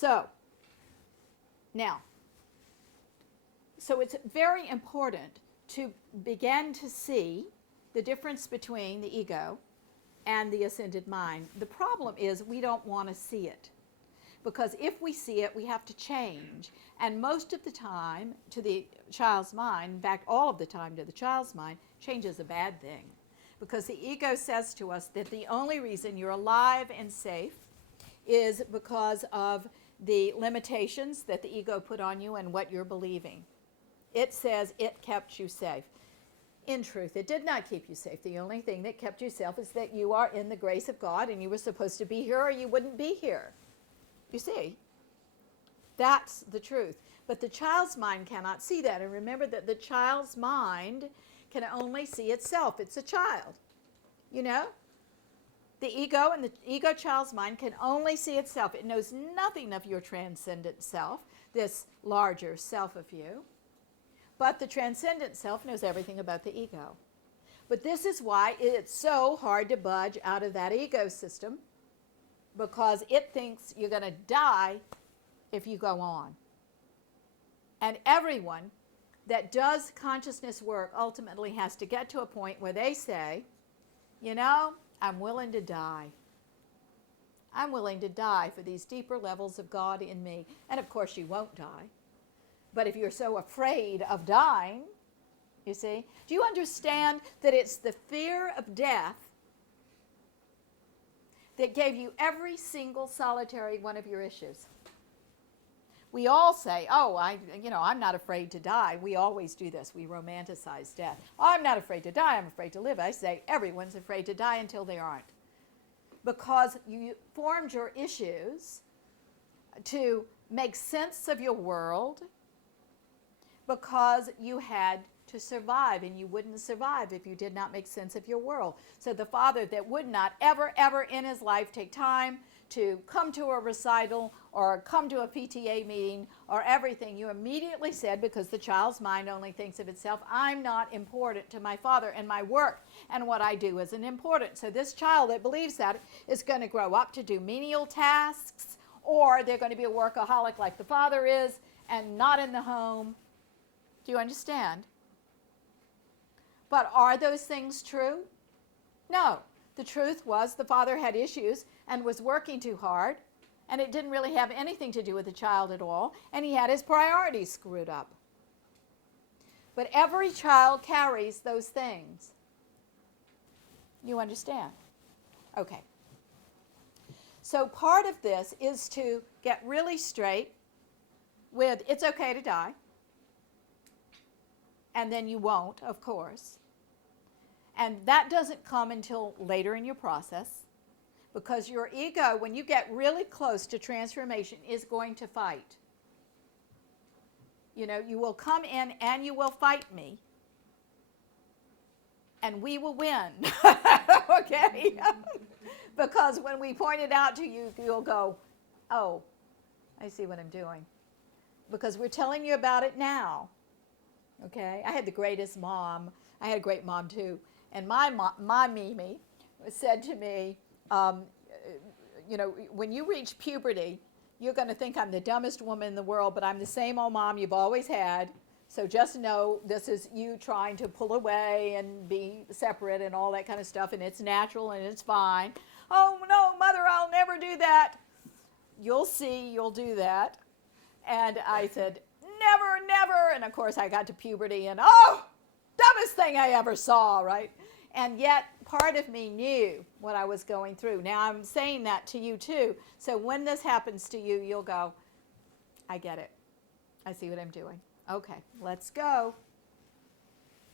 So, now, so it's very important to begin to see the difference between the ego and the ascended mind. The problem is we don't want to see it, because if we see it, we have to change. And most of the time, to the child's mind, in fact, all of the time to the child's mind, change is a bad thing. Because the ego says to us that the only reason you're alive and safe is because of the limitations that the ego put on you and what you're believing. It says it kept you safe. In truth, it did not keep you safe. The only thing that kept you safe is that you are in the grace of God and you were supposed to be here or you wouldn't be here. You see? That's the truth. But the child's mind cannot see that. And remember that the child's mind can only see itself. It's a child. You know? The ego and the ego child's mind can only see itself. It knows nothing of your transcendent self, this larger self of you. But the transcendent self knows everything about the ego. But this is why it's so hard to budge out of that ego system, because it thinks you're going to die if you go on. And everyone that does consciousness work ultimately has to get to a point where they say, you know, I'm willing to die. I'm willing to die for these deeper levels of God in me. And of course you won't die. But if you're so afraid of dying, you see, do you understand that it's the fear of death that gave you every single solitary one of your issues? We all say, oh, I'm not afraid to die. We always do this. We romanticize death. Oh, I'm not afraid to die. I'm afraid to live. I say everyone's afraid to die until they aren't. Because you formed your issues to make sense of your world, because you had to survive, and you wouldn't survive if you did not make sense of your world. So the father that would not ever, ever in his life take time to come to a recital or come to a PTA meeting or everything, you immediately said, because the child's mind only thinks of itself, I'm not important to my father, and my work and what I do isn't important. So this child that believes that is going to grow up to do menial tasks, or they're going to be a workaholic like the father is and not in the home. Do you understand? But are those things true? No. The truth was the father had issues and was working too hard, and it didn't really have anything to do with the child at all, and he had his priorities screwed up. But every child carries those things. You understand? Okay. So part of this is to get really straight with it's okay to die. And then you won't, of course. And that doesn't come until later in your process, because your ego, when you get really close to transformation, is going to fight. You know, you will come in and you will fight me, and we will win. Okay? Because when we point it out to you, you'll go, oh, I see what I'm doing. Because we're telling you about it now. Okay, I had the greatest mom. I had a great mom too. And my Mimi said to me, when you reach puberty, you're going to think I'm the dumbest woman in the world, but I'm the same old mom you've always had. So just know this is you trying to pull away and be separate and all that kind of stuff, and it's natural and it's fine. Oh, no, Mother, I'll never do that. You'll see, you'll do that. And I said, never, never. And of course I got to puberty and, oh, dumbest thing I ever saw, right? And yet part of me knew what I was going through. Now I'm saying that to you too. So when this happens to you, you'll go, I get it. I see what I'm doing. Okay, let's go.